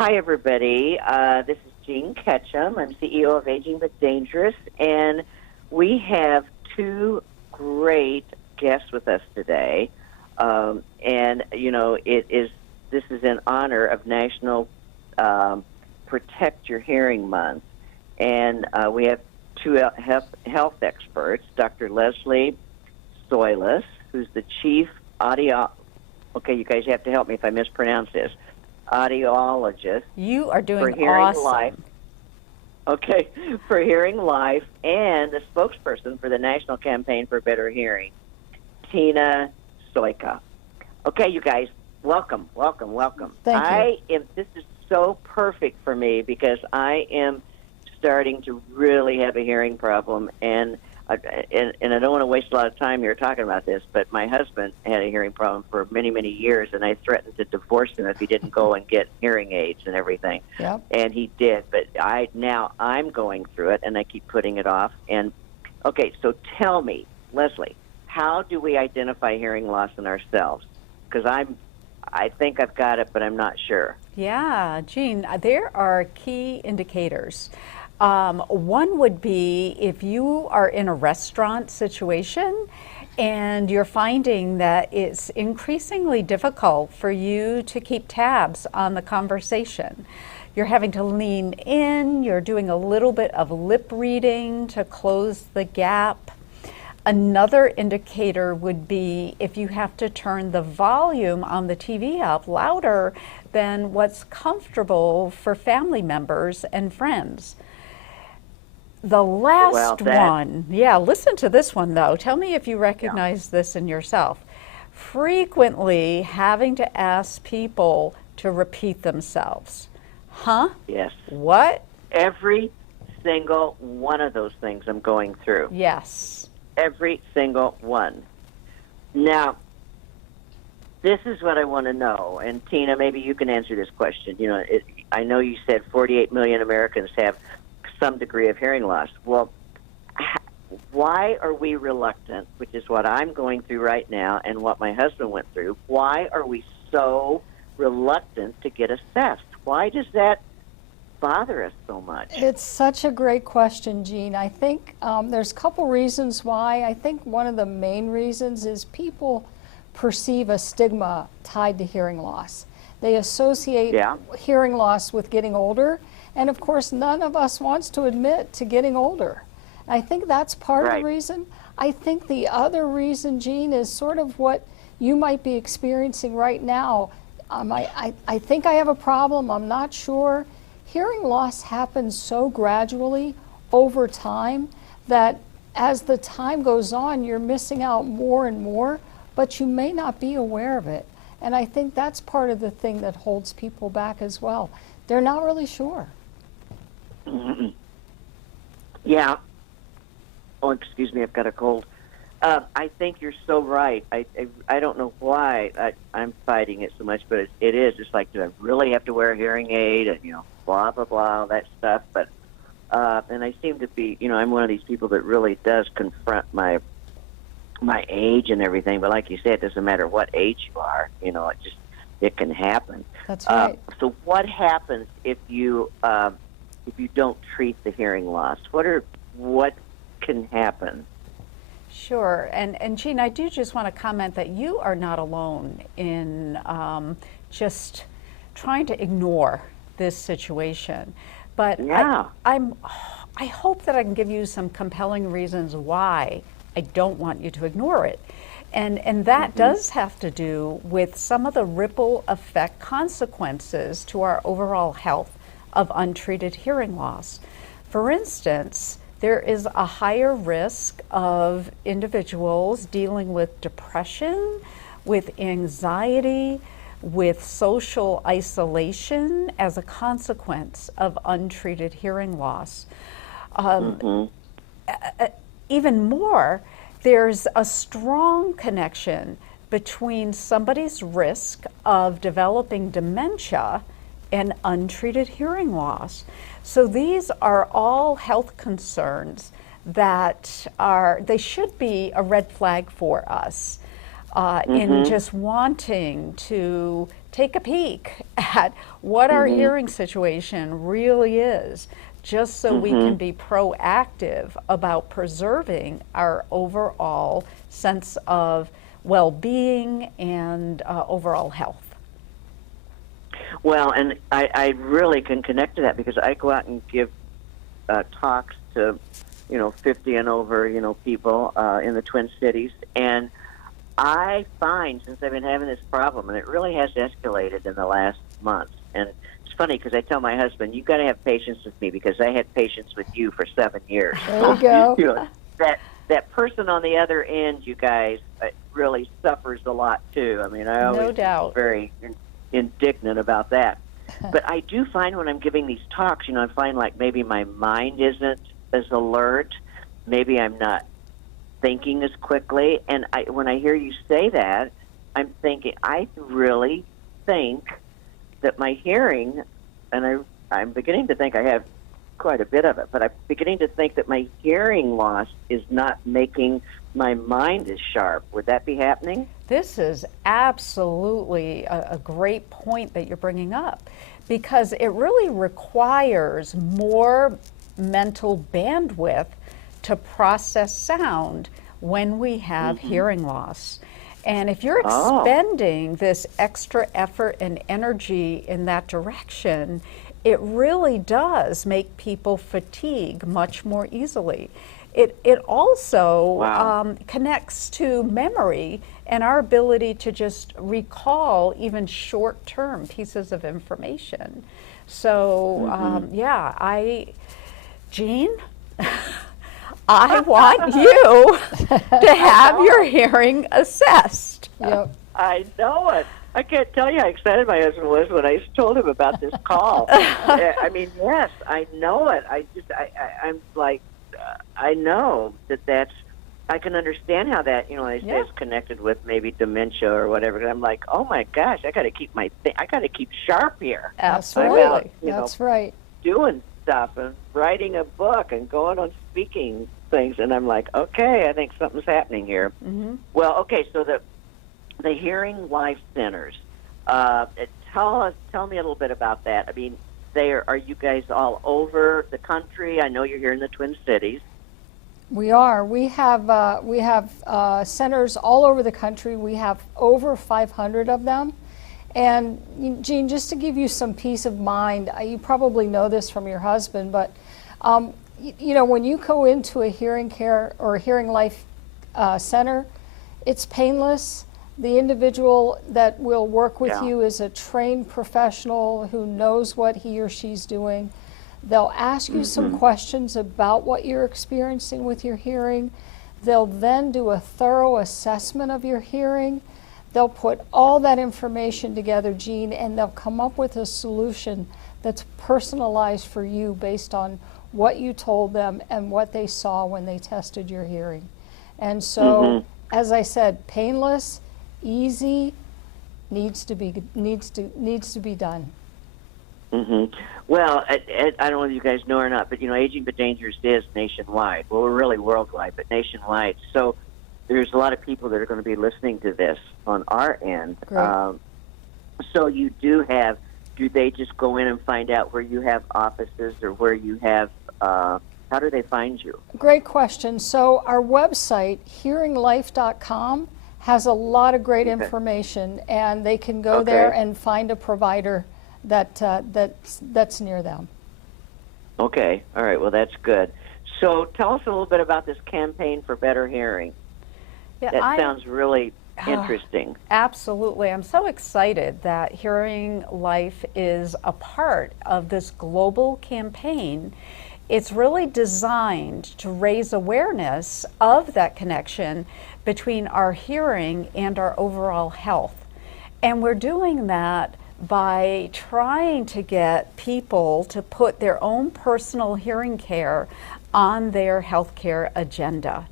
Hi, everybody. This is Jean Ketcham. I'm CEO of Aging But Dangerous, and we have two great guests with us today. And you know, this is in honor of National Protect Your Hearing Month, and we have two health experts, Dr. Leslie Soilis, who's the chief audio. Okay, you guys have to help me if I mispronounce this. Audiologist. You are doing for HearingLife. awesome. Okay, for HearingLife, and the spokesperson for the National Campaign for Better Hearing, Tina Soika. Okay, you guys, welcome. Thank you. This is so perfect for me because I am starting to really have a hearing problem, and I don't want to waste a lot of time here talking about this, but my husband had a hearing problem for many, many years, and I threatened to divorce him if he didn't go and get hearing aids and everything. Yep. And he did, but now I'm going through it, and I keep putting it off. And okay, so tell me, Leslie, how do we identify hearing loss in ourselves? Because I think I've got it, but I'm not sure. Yeah, Jean, there are key indicators. One would be if you are in a restaurant situation and you're finding that it's increasingly difficult for you to keep tabs on the conversation. You're having to lean in, you're doing a little bit of lip reading to close the gap. Another indicator would be if you have to turn the volume on the TV up louder than what's comfortable for family members and friends. The last one, listen to this one though. Tell me if you recognize this in yourself. Frequently having to ask people to repeat themselves. Huh? Yes. What? Every single one of those things I'm going through. Yes. Every single one. Now, this is what I want to know, and Tina, maybe you can answer this question. You know, I know you said 48 million Americans have some degree of hearing loss. Well, why are we reluctant, which is what I'm going through right now and what my husband went through? Why are we so reluctant to get assessed? Why does that bother us so much? It's such a great question, Jean. I think there's a couple reasons why. I think one of the main reasons is people perceive a stigma tied to hearing loss. They associate hearing loss with getting older, and of course none of us wants to admit to getting older. I think that's part of the reason. I think the other reason, Jean, is sort of what you might be experiencing right now. I think I have a problem, I'm not sure. Hearing loss happens so gradually over time that as the time goes on, you're missing out more and more, but you may not be aware of it. And I think that's part of the thing that holds people back as well. They're not really sure. Mm-hmm. Yeah. Oh, excuse me, I've got a cold. I think you're so right. I don't know why I'm fighting it so much, but it is. It's like, do I really have to wear a hearing aid? And, you know, blah, blah, blah, all that stuff. But, and I seem to be, you know, I'm one of these people that really does confront my age and everything. But like you said, it doesn't matter what age you are. You know, it can happen. That's right. So what happens if you don't treat the hearing loss? What can happen? Sure, and Jean, I do just want to comment that you are not alone in just trying to ignore this situation. But I hope that I can give you some compelling reasons why I don't want you to ignore it. And that does have to do with some of the ripple effect consequences to our overall health of untreated hearing loss. For instance, there is a higher risk of individuals dealing with depression, with anxiety, with social isolation as a consequence of untreated hearing loss. Even more, there's a strong connection between somebody's risk of developing dementia and untreated hearing loss. So these are all health concerns that they should be a red flag for us in just wanting to take a peek at what our hearing situation really is, just so we can be proactive about preserving our overall sense of well-being and overall health. Well, and I really can connect to that because I go out and give talks to, 50 and over, people in the Twin Cities. And I find, since I've been having this problem, and it really has escalated in the last month, and it's funny because I tell my husband, you've got to have patience with me because I had patience with you for 7 years. There you go. That person on the other end, you guys, really suffers a lot too. I mean, I always get very indignant about that. But I do find when I'm giving these talks, I find like maybe my mind isn't as alert. Maybe I'm not thinking as quickly. And when I hear you say that, I'm thinking, I really think that my hearing, and I'm beginning to think I have quite a bit of it, but I'm beginning to think that my hearing loss is not making my mind as sharp. Would that be happening? This is absolutely a great point that you're bringing up, because it really requires more mental bandwidth to process sound when we have hearing loss. And if you're expending this extra effort and energy in that direction, it really does make people fatigue much more easily. It also connects to memory and our ability to just recall even short-term pieces of information. So, Jean, I want you to have your hearing assessed. Yep. I know it. I can't tell you how excited my husband was when I told him about this call. I mean, yes, I know it. I'm like, I know that's, I can understand how that, they say it's connected with maybe dementia or whatever. And I'm like, oh my gosh, I got to keep I got to keep sharp here. Absolutely. I'm out, That's right. doing stuff and writing a book and going on speaking things. And I'm like, okay, I think something's happening here. Well, okay, so the Hearing Life Centers. Tell me a little bit about that. I mean, are you guys all over the country? I know you're here in the Twin Cities. We are. We have centers all over the country. We have over 500 of them. And Jean, just to give you some peace of mind, you probably know this from your husband, but when you go into a hearing care or a Hearing Life center, it's painless. The individual that will work with you is a trained professional who knows what he or she's doing. They'll ask you some questions about what you're experiencing with your hearing. They'll then do a thorough assessment of your hearing. They'll put all that information together, Jean, and they'll come up with a solution that's personalized for you based on what you told them and what they saw when they tested your hearing. And so, as I said, painless, easy, needs to be done. Well, I don't know if you guys know or not, but Aging but Dangerous is nationwide. Well, we're really worldwide, but nationwide. So there's a lot of people that are going to be listening to this on our end. So you do they just go in and find out where you have offices or where you have, how do they find you? Great question. So our website, hearinglife.com, has a lot of great information, and they can go there and find a provider that's near them. Okay. All right. Well, that's good. So tell us a little bit about this campaign for better hearing. Yeah, that sounds really interesting. Absolutely. I'm so excited that Hearing Life is a part of this global campaign. It's really designed to raise awareness of that connection between our hearing and our overall health. And we're doing that by trying to get people to put their own personal hearing care on their healthcare agenda.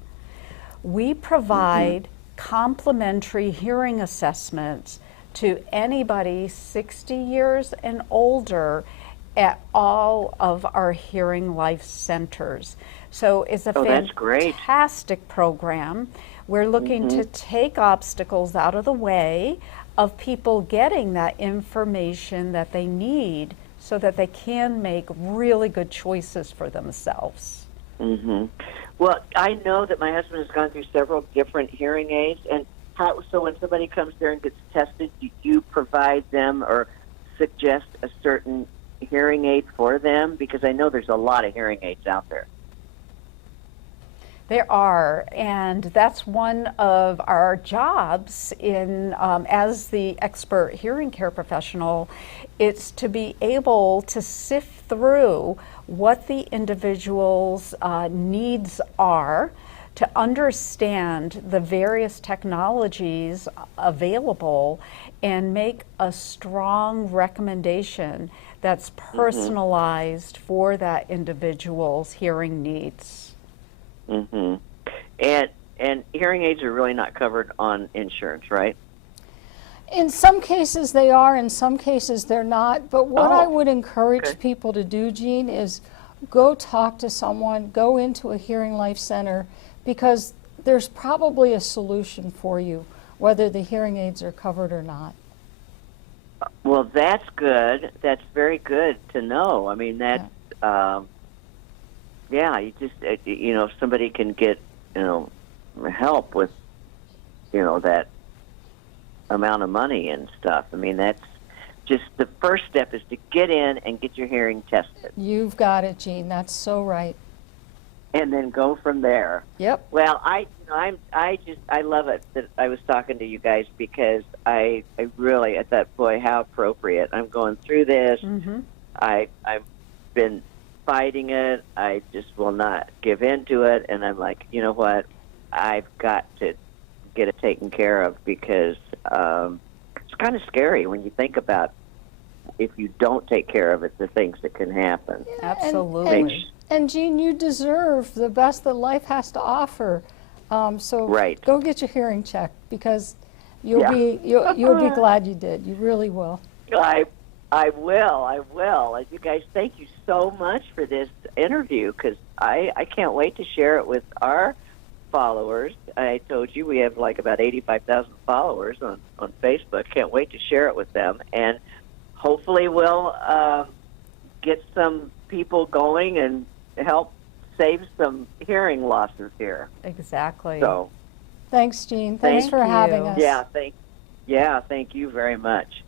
We provide complimentary hearing assessments to anybody 60 years and older at all of our Hearing Life centers. So it's a fantastic program. We're looking to take obstacles out of the way of people getting that information that they need so that they can make really good choices for themselves. Mm-hmm. Well, I know that my husband has gone through several different hearing aids, and so when somebody comes there and gets tested, do you provide them or suggest a certain hearing aid for them? Because I know there's a lot of hearing aids out there. There are, and that's one of our jobs in as the expert hearing care professional. It's to be able to sift through what the individual's needs are, to understand the various technologies available, and make a strong recommendation that's personalized for that individual's hearing needs. Mm-hmm. And hearing aids are really not covered on insurance, right? In some cases they are, in some cases they're not. But what I would encourage people to do, Jean, is go talk to someone, go into a HearingLife center, because there's probably a solution for you, whether the hearing aids are covered or not. Well, that's good. That's very good to know. I mean, that's, you just, if somebody can get, help with, that amount of money and stuff. I mean, that's just the first step is to get in and get your hearing tested. You've got it, Jean. That's so right. And then go from there. Yep. Well, I love it that I was talking to you guys, because I thought, boy, how appropriate. I'm going through this. Mm-hmm. I've been fighting it. I just will not give in to it. And I'm like, you know what? I've got to get it taken care of, because it's kind of scary when you think about, if you don't take care of it, the things that can happen. Yeah, absolutely. And Jean, you deserve the best that life has to offer. Go get your hearing checked, because you'll be glad you did. You really will. I will. And you guys, thank you so much for this interview, because I can't wait to share it with our followers. I told you we have like about 85,000 followers on Facebook. Can't wait to share it with them, and hopefully we'll get some people going and help save some hearing losses here. Exactly. So, thanks, Jean. Thanks for having us. Yeah, thank you very much.